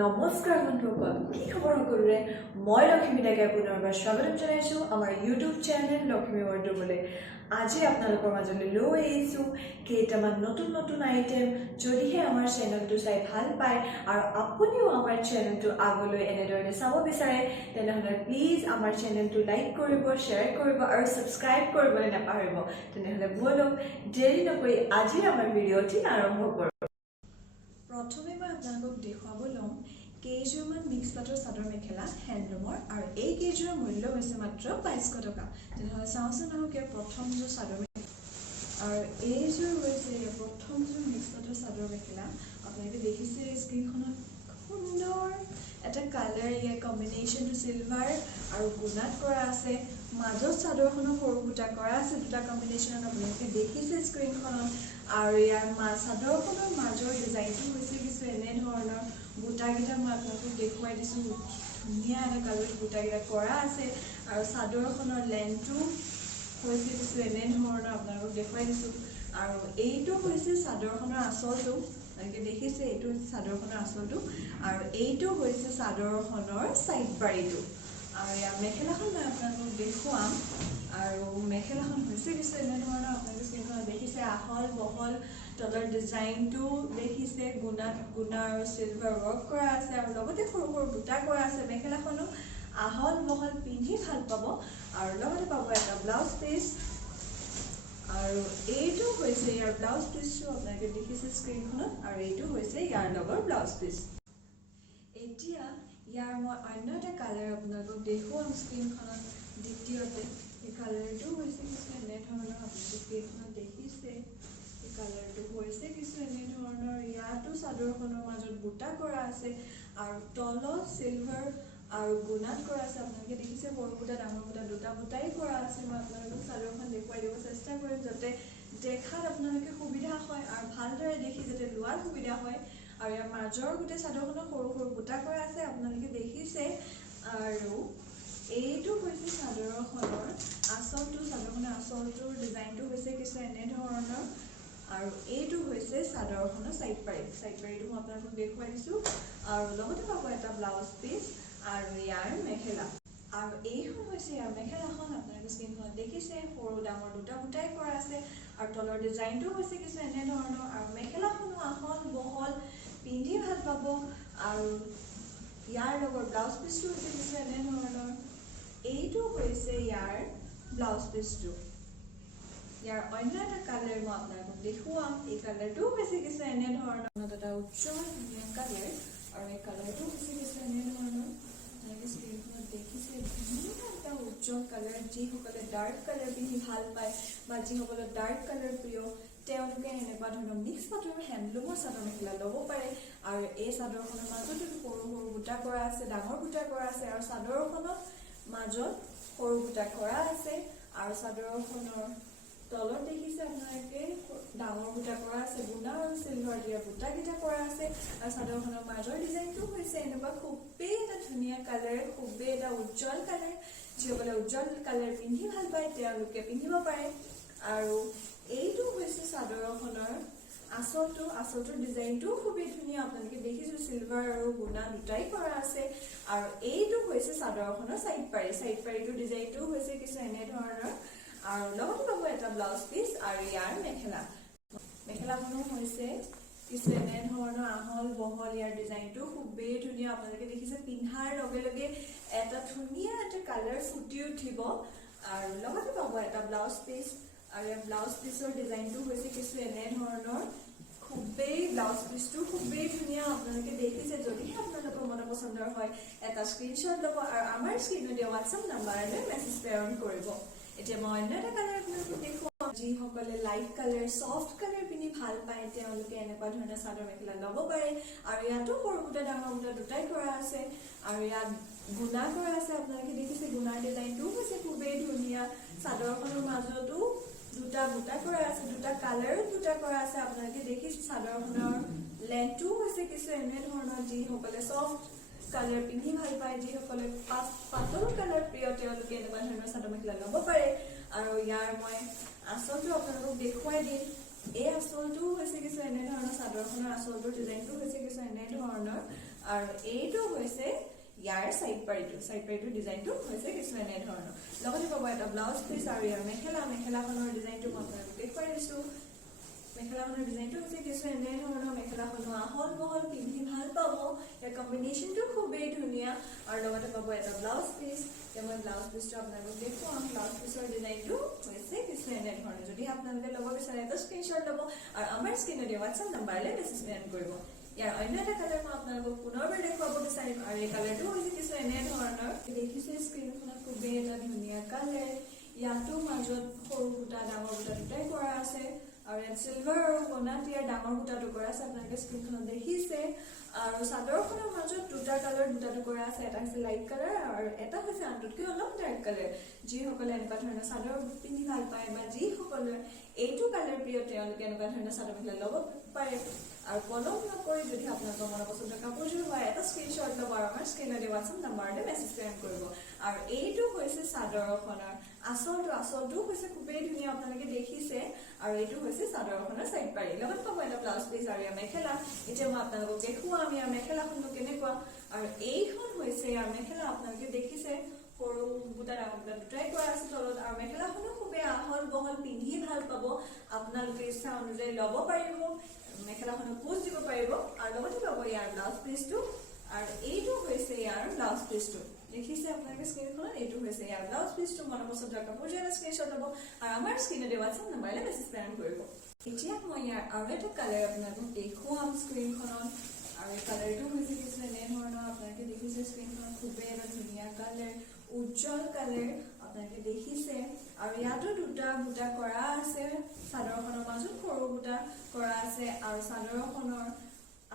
নমস্কাৰ বন্ধুসকল, কি খবৰ সকলোৰে? মই লক্ষ্মী ডেকাই পুনৰবাৰ স্বাগতম জনাইছোঁ আমাৰ ইউটিউব চেনেল লক্ষ্মী ৱৰ্ল্ডলৈ। আজি আপোনালোকৰ মাজলৈ লৈ আহিছোঁ কেইটামান নতুন আইটেম। যদিহে আমাৰ চেনেলটো চাই ভাল পায় আৰু আপুনিও আমাৰ চেনেলটো আগলৈ এনেদৰে চাব বিচাৰে, তেনেহ'লে প্লিজ আমাৰ চেনেলটো লাইক কৰিব, শ্বেয়াৰ কৰিব আৰু ছাবস্ক্ৰাইব কৰিবলৈ নাপাহৰিব। তেনেহ'লে বলক দেৰি নকৰি আজিৰ আমাৰ ভিডিঅ'টি আৰম্ভ কৰোঁ। প্ৰথমে মই আপোনালোকক দেখুৱাব ল'ম কেইযোৰমান মিক্স পাটৰ চাদৰ মেখেলা হেণ্ডলুমৰ, আৰু এই কেইযোৰৰ মূল্য হৈছে মাত্ৰ 2200 টকা। তেনেহ'লে চাওঁচোন আহক ইয়াৰ প্ৰথমযোৰ চাদৰ মেখেলা, আৰু এইযোৰ হৈছে প্ৰথমযোৰ মিক্স পাটৰ চাদৰ মেখেলা। আপোনালোকে দেখিছে স্ক্ৰীনখনত সুন্দৰ এটা কালাৰ, ইয়াৰ কম্বিনেশ্যনটো চিলভাৰ আৰু গুণাত কৰা আছে। মাজত চাদৰখনৰ সৰু বুটা কৰা আছে দুটা কম্বিনেশ্যনত, আপোনালোকে দেখিছে স্ক্ৰীনখনত। আৰু ইয়াৰ চাদৰখনৰ মাজৰ ডিজাইনটো হৈছে কিছু এনেধৰণৰ বুটাকেইটা মই আপোনালোকক দেখুৱাই দিছোঁ। ধুনীয়া এটা কালাৰত বুটাকেইটা কৰা আছে, আৰু চাদৰখনৰ লেন্থটো হৈছে কিছু এনেধৰণৰ আপোনালোকক দেখুৱাই দিছোঁ। আৰু এইটো হৈছে চাদৰখনৰ আঁচলটো, আপোনালোকে দেখিছে এইটো হৈছে চাদৰখনৰ আঁচলটো, আৰু এইটো হৈছে চাদৰখনৰ ছাইড বাৰীটো। আৰু ইয়াৰ মেখেলাখন মই আপোনালোকক দেখুৱাম, আৰু মেখেলাখন হৈছে কিছু এনেধৰণৰ, আপোনালোকে স্ক্ৰীনখনত দেখিছে আহল বহল, তলৰ ডিজাইনটো দেখিছে গুণা আৰু চিলভাৰ ৱৰ্ক কৰা আছে, আৰু লগতে সৰু সৰু বুটা কৰা আছে। মেখেলাখনো আহল বহল, পিন্ধি ভাল পাব, আৰু লগতে পাব এটা ব্লাউজ পিচ। আৰু এইটো হৈছে ইয়াৰ ব্লাউজ পিচটো, আপোনালোকে দেখিছে স্ক্ৰীনখনত, আৰু এইটো হৈছে ইয়াৰ লগৰ ব্লাউজ পিচ। এতিয়া ইয়াৰ মই অন্য এটা কালাৰ আপোনালোকক দেখুৱাম স্ক্ৰীনখনত। দ্বিতীয়তে এই কালাৰটো হৈছে কিছু এনেধৰণৰ, আপোনালোকে স্ক্ৰীনখনত দেখিছে এই কালাৰটো হৈছে কিছু এনেধৰণৰ। ইয়াতো চাদৰখনৰ মাজত বুটা কৰা আছে, আৰু তলত চিলভাৰ আৰু গুণাত কৰা আছে। আপোনালোকে দেখিছে সৰু বুটা ডাঙৰ বুটা দুটা বুটাই কৰা আছে। মই আপোনালোকক চাদৰখন দেখুৱাই দিব চেষ্টা কৰিম, যাতে দেখাত আপোনালোকে সুবিধা হয় আৰু ভালদৰে দেখি যাতে লোৱাৰ সুবিধা হয়। আৰু ইয়াৰ মাজৰ গোটেই চাদৰখনত সৰু সৰু বুটা কৰা আছে, আপোনালোকে দেখিছে। আৰু এইটো হৈছে চাদৰখনৰ আঁচলটো, চাদৰখনৰ আঁচলটোৰ ডিজাইনটো হৈছে কিছু এনেধৰণৰ, আৰু এইটো হৈছে চাদৰখনৰ ছাইড পাৰীটো মই আপোনালোকক দেখুৱাই দিছোঁ। আৰু লগতে পাব এটা ব্লাউজ পিচ আৰু ইয়াৰ মেখেলা। আৰু এইখন হৈছে ইয়াৰ মেখেলাখন, আপোনালোকে স্ক্ৰীনখনত দেখিছে সৰু ডাঙৰ দুটা বুটাই কৰা আছে, আৰু তলৰ ডিজাইনটো হৈছে কিছু এনেধৰণৰ। আৰু মেখেলাখনো আহল বহল, পিন্ধি ভাল পাব, আৰু ইয়াৰ লগৰ ব্লাউজ পিচটো হৈছে কিছু এনেধৰণৰ। এইটো হৈছে ইয়াৰ ব্লাউজ পিচটো। ইয়াৰ অন্য এটা কালাৰ মই আপোনালোকক দেখুৱাম। এই কালাৰটো হৈছে কিছু এনেধৰণৰ, এটা উজ্জ্বল ধুনীয়া কালাৰ, আৰু এই কালাৰটো হৈছে কিছু এনেধৰণৰ। আপোনালোকে স্ক্ৰীনখনত দেখিছে ধুনীয়া এটা উজ্জ্বল কালাৰ। যিসকলে ডাৰ্ক কালাৰ পিন্ধি ভাল পায় বা যিসকলৰ ডাৰ্ক কালাৰ প্ৰিয়, তেওঁলোকে এনেকুৱা ধৰণৰ মিক্স পাটৰ হেণ্ডলুমৰ চাদৰ মেখেলা ল'ব পাৰে। আৰু এই চাদৰখনৰ মাজতো সৰু সৰু বুটা কৰা আছে, ডাঙৰ বুটা কৰা আছে, আৰু চাদৰখনৰ মাজত সৰু বুটা কৰা আছে, আৰু চাদৰখনৰ তলত দেখিছে আপোনালোকে ডাঙৰ বুটা কৰা আছে, গুণা আৰু চিলভাৰ দিয়া বুটাকেইটা কৰা আছে। আৰু চাদৰখনৰ মাজৰ ডিজাইনটো হৈছে এনেকুৱা খুবেই এটা ধুনীয়া কালাৰ, খুবেই এটা উজ্জ্বল কালাৰ। যিসকলে উজ্জ্বল কালাৰ পিন্ধি ভাল পায় তেওঁলোকে পিন্ধিব পাৰে। আৰু এইটো হৈছে চাদৰখনৰ আঁচলটোৰ ডিজাইনটো খুবেই ধুনীয়া, আপোনালোকে দেখিছো চিলভাৰ আৰু গুণা দুটাই কৰা আছে। আৰু এইটো হৈছে চাদৰখনৰ ছাইড পাৰীটোৰ ডিজাইনটো হৈছে কিছু এনেধৰণৰ, আৰু লগতে পাব এটা ব্লাউজ পিচ আৰু ইয়াৰ মেখেলাখনো হৈছে কিছু এনেধৰণৰ আহল বহল। ইয়াৰ ডিজাইনটো খুবেই ধুনীয়া, আপোনালোকে দেখিছে পিন্ধাৰ লগে লগে এটা ধুনীয়া এটা কালাৰ ফুটি উঠিব। আৰু লগতে পাব এটা ব্লাউজ পিচ, আৰু ইয়াৰ ব্লাউজ পিচৰ ডিজাইনটো হৈছে কিছু এনেধৰণৰ। ব্লাউজ পিচটো খুবেই ধুনীয়া, আপোনালোকে দেখিছে। যদিহে আপোনালোকৰ মন পচন্দৰ হয় এটা স্ক্ৰীনশ্বট ল'ব, আৰু আমাৰ স্ক্ৰীনত দিয়া হোৱাটছআপ নাম্বাৰলৈ মেছেজ প্ৰেৰণ কৰিব। এতিয়া মই অন্য এটা কালাৰ আপোনালোকক দেখুৱাম। যিসকলে লাইট কালাৰ, ছফ্ট কালাৰ পিন্ধি ভাল পায় তেওঁলোকে এনেকুৱা ধৰণৰ চাদৰ মেখেলা ল'ব পাৰে। আৰু ইয়াতো সৰু বুটা ডাঙৰ বুটা দুটাই কৰা আছে, আৰু ইয়াত গুণা কৰা আছে। আপোনালোকে দেখিছে গুণাৰ ডিজাইনটো হৈছে খুবেই ধুনীয়া। চাদৰখনৰ মাজতো দুটা বুটা কৰা আছে, দুটা কালাৰত বুটা কৰা আছে। আপোনালোকে দেখিছে চাদৰখনৰ লেন্থটো হৈছে কিছু এনেধৰণৰ। যিসকলে ছফ্ট কালাৰ পিন্ধি ভাল পায়, যিসকলে পাতল কালাৰ প্ৰিয়, তেওঁলোকে এনেকুৱা ধৰণৰ চাদৰ মেখেলা ল'ব পাৰে। আৰু ইয়াৰ মই আঁচলটো আপোনালোকক দেখুৱাই দিম। এই আঁচলটো হৈছে কিছু এনেধৰণৰ, চাদৰখনৰ আঁচলটোৰ ডিজাইনটো হৈছে কিছু এনেধৰণৰ। আৰু এইটো হৈছে ইয়াৰ সাইড পাৰিটো ডিজাইনটো হৈছে কিছু এনে ধৰণৰ লগতে পাব এটা ব্লাউজ পিস আৰু ইয়াৰ মেখেলাখনৰ ডিজাইনটো মই আপোনালোকক দেখুৱাই দিছো মেখেলাখনৰ ডিজাইনটো হৈছে কিছু এনে ধৰণৰ মেখেলাখনৰ আহল বহল পিন্ধি ভাল পাব ইয়াৰ কম্বিনেশ্যনটো খুবেই ধুনীয়া আৰু লগতে পাব এটা ব্লাউজ পিস মই ব্লাউজ পিসটো আপোনালোকক দেখুৱাম ব্লাউজ পিসৰ ডিজাইনটো হৈছে কিছু এনে ধৰণৰ যদি আপোনালোকে ল'ব বিচাৰে এটা স্ক্ৰীনশ্বট ল'ব আৰু আমাৰ স্ক্ৰীনত দিয়া WhatsApp নম্বৰলৈ মেছেজ সেন্ড কৰিব ইয়াৰ অন্য এটা কালাৰ মই আপোনালোকক পুনৰবাৰ দেখুৱাব বিচাৰিম আৰু এই কালাৰটো হৈছে কিছু এনে ধৰণৰ দেখিছে স্ক্ৰীনখনত খুবেই এটা ধুনীয়া কালাৰ ইয়াতো মাজত সৰু বুটা ডাঙৰ বুটা দুটাই কৰা আছে আৰু ইয়াত চিলভাৰ আৰু বনাটিয়াৰ ডাঙৰ বুটাটো কৰা আছে আপোনালোকে স্ক্ৰীনখনত দেখিছে আৰু চাদৰখনৰ মাজত দুটা কালাৰ বুটাটো কৰা আছে এটা হৈছে লাইট কালাৰ আৰু এটা হৈছে আনটোতকৈ অলপ ডাৰ্ক কালাৰ যিসকলে এনেকুৱা ধৰণৰ চাদৰ পিন্ধি ভাল পায় বা যিসকলে এইটো কালাৰ প্ৰিয় তেওঁলোকে এনেকুৱা ধৰণৰ চাদৰ মেখেলা ল'ব পাৰে আৰু পলম নকৰি যদি আপোনালোকৰ মনৰ পচন্দৰ কাপোৰযোৰ হয় এটা স্ক্ৰীনশ্বট ল'ব আৰু আমাৰ স্ক্ৰীনত WhatsApp নম্বৰলৈ মেছেজ সেন্ড কৰিব আৰু এইটো হৈছে চাদৰখনৰ আঁচলটো হৈছে খুবেই ধুনীয়া আপোনালোকে দেখিছে আৰু এইটো হৈছে চাদৰখনৰ সাইড পাৰি লগত পাব এটা ব্লাউজ পিস আৰু ইয়াৰ মেখেলা এতিয়া মই আপোনালোকক দেখুৱাম ইয়াৰ মেখেলাখনটো কেনেকুৱা আৰু এইখন হৈছে ইয়াৰ মেখেলা আপোনালোকে দেখিছে সৰু বুটা ডাঙৰ বুটা দুটাই কৰা আছে তলত আৰু মেখেলাখনো খুবেই আহল বহল পিন্ধি ভাল পাব আপোনালোকে ইচ্ছা অনুযায়ী ল'ব পাৰিব মেখেলাখনো পোষ্ট দিব পাৰিব আৰু লগতে পাব ইয়াৰ ব্লাউজ পিসটো আৰু এইটো হৈছে ইয়াৰ ব্লাউজ পিসটো দেখিছে আপোনালোকে স্ক্ৰীনখনত এইটো হৈছে ইয়াৰ ব্লাউজ পিসটো মনৰ পচন্দৰ কাপোৰযোৰ স্ক্ৰীনশ্বট ল'ব আৰু আমাৰ স্ক্ৰীনত WhatsApp নম্বৰলৈ মেছেজ সেন্ড কৰিব এতিয়া মই ইয়াৰ আৰু এটা কালাৰ আপোনালোকক দেখুৱাম স্ক্ৰীনখনত আৰু এই কালাৰটো হৈছে কিছু এনে ধৰণৰ আপোনালোকে দেখিছে স্ক্ৰীনখনত খুবেই এটা ধুনীয়া কালাৰ উজ্জ্বল কালাৰ আপোনালোকে দেখিছে আৰু ইয়াতো দুটা বুটা কৰা আছে চাদৰখনৰ মাজত সৰু বুটা কৰা আছে আৰু চাদৰখনৰ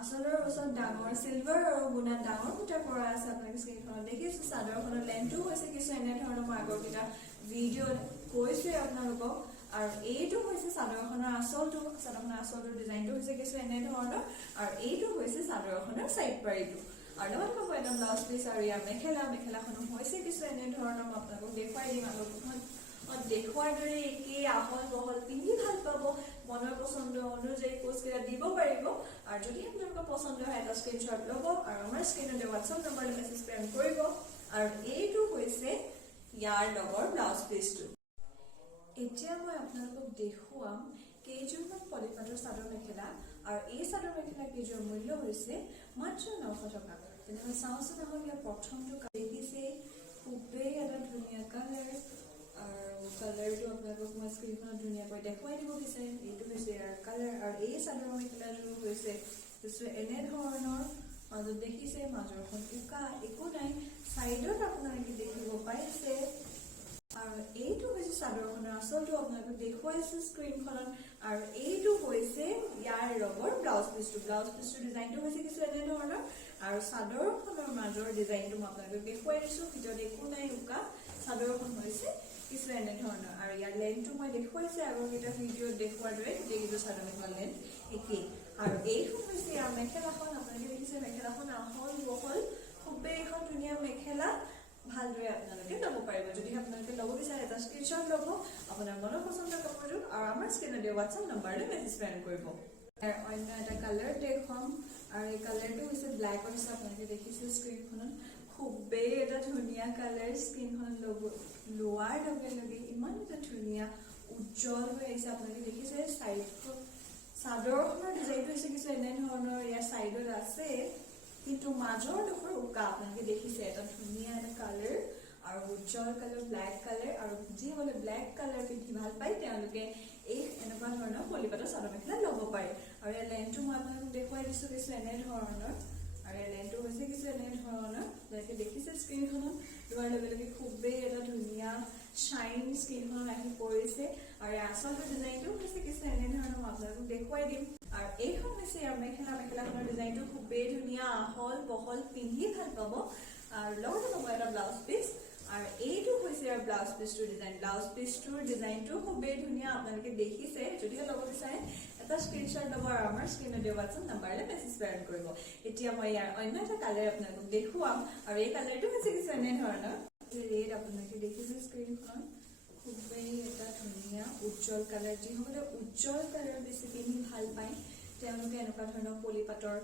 আঁচলৰ ওচৰত ডাঙৰ চিলভাৰ আৰু গুণাত ডাঙৰ বুটা কৰা আছে আপোনালোকে স্ক্ৰীনখনত দেখিছে চাদৰখনৰ লেন্থটো হৈছে কিছু এনে ধৰণৰ মই আগৰকেইটা ভিডিঅ'ত কৈছে আপোনালোকক আৰু এইটো হৈছে চাদৰখনৰ আঁচলটোৰ ডিজাইনটো হৈছে কিছু এনে ধৰণৰ আৰু এইটো হৈছে চাদৰখনৰ সাইড পাৰিটো আৰু লগতে পাব এটা ব্লাউজ পিস আৰু ইয়াৰ মেখেলাখনো হৈছে কিছু এনে ধৰণৰ মই আপোনালোকক দেখুৱাই দিম আগৰখন দেখুৱাৰ দৰে একেই আহল বহল পিন্ধি ভাল পাব মনৰ পচন্দ অনুযায়ী পোষ্টকেইটা দিব পাৰিব আৰু যদি আপোনালোকৰ পচন্দ হয় এটা স্ক্ৰীনশ্বট ল'ব আৰু আমাৰ স্ক্ৰীনত WhatsApp নম্বৰলৈ মেছেজ সেন্ড কৰিব আৰু এইটো হৈছে ইয়াৰ লগৰ ব্লাউজ পিসটো এতিয়া মই আপোনালোকক দেখুৱাম কেইযোৰমান পলিপাটৰ চাদৰ মেখেলা আৰু এই চাদৰ মেখেলা কেইযোৰ মূল্য হৈছে মাত্ৰ 900 টকা তেনেহ'লে চাওঁচোন আহক ইয়াৰ প্ৰথমটো দেখিছে খুবেই এটা ধুনীয়া কালাৰ আৰু কালাৰটো আপোনালোকক মই স্ক্ৰীনখনত ধুনীয়াকৈ দেখুৱাই দিব বিচাৰিম এইটো হৈছে ইয়াৰ কালাৰ আৰু এই চাদৰ মেখেলাযোৰ হৈছে এনে ধৰণৰ মাজত দেখিছে মাজৰখন উকা একো নাই সাইডত আপোনালোকে দেখিব পাইছে আৰু এইটো হৈছে চাদৰখনৰ আঁচলটো আপোনালোকক দেখুৱাইছো স্ক্ৰীনখনত আৰু এইটো হৈছে ইয়াৰ লগৰ ব্লাউজ পিসটো ডিজাইনটো হৈছে কিছু এনে ধৰণৰ আৰু চাদৰখনৰ মাজৰ ডিজাইনটো মই আপোনালোকক দেখুৱাই দিছো ভিতৰত একো নাই উকা চাদৰখন হৈছে কিছু এনে ধৰণৰ আৰু ইয়াৰ লেন্থটো মই দেখুৱাইছে আগৰকেইটা ভিডিঅ'ত দেখুৱাৰ দৰে গোটেইকেইটা চাদৰ মেখেলাৰ লেন্থ একেই আৰু এইখন হৈছে ইয়াৰ মেখেলাখন আপোনালোকে দেখিছে মেখেলাখন আহল বহল খুবেই এখন ধুনীয়া মেখেলা ভালদৰে আপোনালোকে ল'ব পাৰিব যদি আপোনালোকে ল'ব বিচাৰে এটা স্ক্ৰীনশ্বট ল'ব আপোনাৰ মনৰ পচন্দৰ কাপোৰযোৰ আৰু আমাৰ স্ক্ৰীনত দিয়া WhatsApp নম্বৰলৈ মেছেজ সেন্ড কৰিব ইয়াৰ অন্য এটা কালাৰ দেখুৱাম আৰু এই কালাৰটো হৈছে ব্লেকৰ নিচিনা আপোনালোকে দেখিছে স্ক্ৰীনখনত খুবেই এটা ধুনীয়া কালাৰ স্ক্ৰীনখনত লোৱাৰ লগে লগে ইমান এটা ধুনীয়া উজ্জ্বল হৈ আহিছে আপোনালোকে দেখিছে চাইডখন চাদৰখনৰ ডিজাইনটো হৈছে কিছু এনে ধৰণৰ ইয়াৰ চাইডত আছে কিন্তু মাজৰ ডোখৰ উকা আপোনালোকে দেখিছে এটা ধুনীয়া এটা কালাৰ আৰু উজ্জ্বল কালাৰ ব্লেক কালাৰ আৰু যিসকলে ব্লেক কালাৰ পিন্ধি ভাল পায় তেওঁলোকে এই এনেকুৱা ধৰণৰ পলিপাটৰ চাদৰ মেখেলা ল'ব পাৰে আৰু ইয়াৰ লেন্থটো মই আপোনালোকক দেখুৱাই দিছো কিছু এনে ধৰণৰ আৰু ইয়াৰ লেন্থটো হৈছে কিছু এনে ধৰণৰ আপোনালোকে দেখিছে স্ক্ৰীনখনত লোৱাৰ লগে লগে খুবেই এটা ধুনীয়া শাইন স্ক্ৰীনখনত আহি পৰিছে আৰু ইয়াৰ আঁচলটোৰ ডিজাইনটো হৈছে কিছু এনে ধৰণৰ মই আপোনালোকক দেখুৱাই দিম আৰু এইখন হৈছে ইয়াৰ মেখেলাখনৰ ডিজাইনটো খুবেই ধুনীয়া আহল বহল পিন্ধি ভাল পাব আৰু লগতে পাব এটা ব্লাউজ পিস আৰু এইটো হৈছে ইয়াৰ ব্লাউজ পিসটোৰ ডিজাইনটো খুবেই ধুনীয়া আপোনালোকে দেখিছে যদিহে ল'ব বিচাৰে এটা স্ক্ৰীনশ্বট ল'ব আৰু আমাৰ স্ক্ৰীনত দিয়া WhatsApp নম্বৰলৈ মেছেজ সেন্ড কৰিব এতিয়া মই ইয়াৰ অন্য এটা কালাৰ আপোনালোকক দেখুৱাম আৰু এই কালাৰটো হৈছে কিছু এনে ধৰণৰ ৰেড আপোনালোকে দেখিছে স্ক্ৰীনখনত খুবেই এটা ধুনীয়া উজ্জ্বল কালাৰ যিসকলে উজ্জ্বল কালাৰ বেছি পিন্ধি ভাল পায় তেওঁলোকে এনেকুৱা ধৰণৰ পলি পাটৰ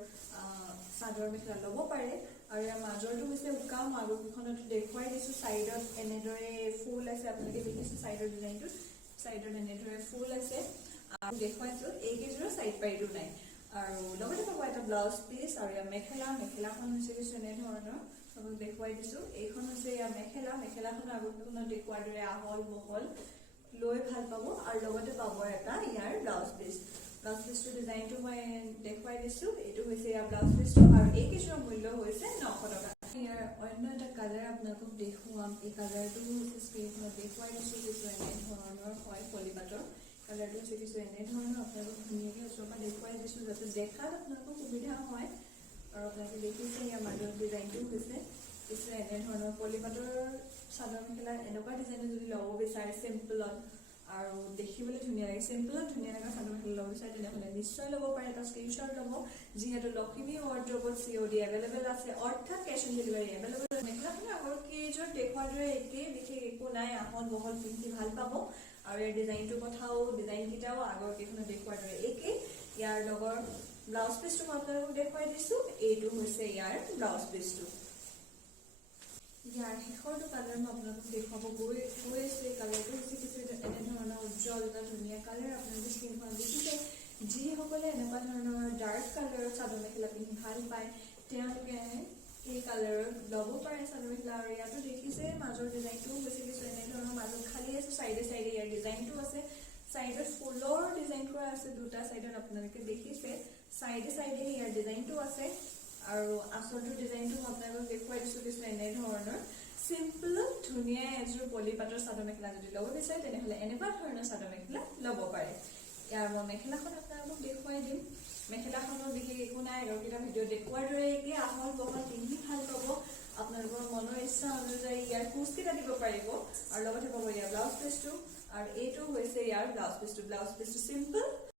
চাদৰ মেখেলা ল'ব পাৰে। আৰু ইয়াৰ মাজৰটো হৈছে উকা, মই আগৰকেইখনতো দেখুৱাই দিছোঁ। ছাইডত এনেদৰে ফুল আছে, আপোনালোকে দেখিছোঁ ছাইডৰ ডিজাইনটোত, ছাইডত এনেদৰে ফুল আছে আৰু দেখুৱাইছোঁ। এইকেইযোৰৰ ছাইড পাৰিটো নাই। আৰু লগতে পাব এটা ব্লাউজ পিচ আৰু ইয়াৰ মেখেলাখন হৈছে কিছু এনেধৰণৰ, আপোনাক দেখুৱাই দিছোঁ। এইখন হৈছে ইয়াৰ মেখেলাখন আগৰকেইখনত দেখুৱাৰ দৰে আহল বহল, লৈ ভাল পাব। আৰু লগতে পাব এটা ইয়াৰ ব্লাউজ পিচটোৰ ডিজাইনটো মই দেখুৱাই দিছোঁ। এইটো হৈছে ইয়াৰ ব্লাউজ পিচটো আৰু এইকেইযোৰৰ মূল্য হৈছে 900 টকা। ইয়াৰ অন্য এটা কালাৰ আপোনালোকক দেখুৱাম। এই কালাৰটো হৈছে স্ক্ৰীনখনত দেখুৱাই দিছোঁ, কিছু এনেধৰণৰ হয় পলি পাটৰ। কালাৰটো হৈছে কিছু এনেধৰণৰ, আপোনালোকক ধুনীয়াকৈ ওচৰৰ পৰা দেখুৱাই দিছোঁ যাতে দেখাত আপোনালোকৰ সুবিধা হয়। আৰু আপোনালোকে দেখিছে ইয়াৰ মাজৰ ডিজাইনটো হৈছে কিছু এনেধৰণৰ পলি পাটৰ চাদৰ মেখেলা। এনেকুৱা ডিজাইনৰ যদি ল'ব বিচাৰে চিম্পলত আৰু দেখিবলৈ ধুনীয়া লাগে, চিম্পলত ধুনীয়া লগা চাদৰ মেখেলা ল'ব বিচাৰে তেনেহ'লে নিশ্চয় ল'ব পাৰে। এটা স্ক্ৰীনশ্বট ল'ব, যিহেতু লক্ষ্মী ৱাৰ্ড্ৰবত COD এভেইলেবল আছে, অৰ্থাৎ কেছ অন ডেলিভাৰী এভেইলেবল। মেখেলাখনৰ আগৰ কেইযোৰ দেখুৱাৰ দৰে একেই, বিশেষ একো নাই, আহল বহল, পিন্ধি ভাল পাব। আৰু ইয়াৰ ডিজাইনকেইটাও আগৰ কেইখনত দেখুৱাৰ দৰে একেই। ইয়াৰ লগৰ ব্লাউজ পিচটো মই আপোনালোকক দেখুৱাই দিছোঁ। এইটো হৈছে ইয়াৰ ব্লাউজ পিচটো। ইয়াৰ শেষৰটো কালাৰ মই আপোনালোকক দেখুৱাব গৈ আছোঁ। এই কালাৰটো হৈছে কিছু এনেধৰণৰ উজ্জ্বল এটা ধুনীয়া কালাৰ। আপোনালোকে স্ক্ৰীনখন দেখিছে, যিসকলে এনেকুৱা ধৰণৰ ডাৰ্ক কালাৰৰ চাদৰ মেখেলা পিন্ধি ভাল পায় তেওঁলোকে এই কালাৰত ল'ব পাৰে চাদৰ মেখেলা। আৰু ইয়াতো দেখিছে মাজৰ ডিজাইনটোও হৈছে কিছু এনেধৰণৰ, মাজত খালী আছে, চাইডে ইয়াৰ ডিজাইনটো আছে। চাইডত ফুলৰ ডিজাইন কৰা আছে, দুটা চাইডত আপোনালোকে দেখিছে, চাইডে ইয়াৰ ডিজাইনটো আছে। আৰু আঁচলটোৰ ডিজাইনটো মই আপোনালোকক দেখুৱাই দিছোঁ কিছু এনেধৰণৰ। চিম্পলত ধুনীয়া এযোৰ পলি পাটৰ চাদৰ মেখেলা যদি ল'ব বিচাৰে তেনেহ'লে এনেকুৱা ধৰণৰ চাদৰ মেখেলা ল'ব পাৰে। ইয়াৰ মই মেখেলাখন আপোনালোকক দেখুৱাই দিম। মেখেলাখনৰ বিশেষ একো নাই, আগৰকেইটা ভিডিঅ' দেখুৱাৰ দৰে একে, আহল বহল, পিন্ধি ভাল পাব। আপোনালোকৰ মনৰ ইচ্ছা অনুযায়ী ইয়াৰ কুচকেইটা দিব পাৰিব। আৰু লগতে পাব ইয়াৰ ব্লাউজ পিচটো, আৰু এইটো হৈছে ইয়াৰ ব্লাউজ পিচটো চিম্পল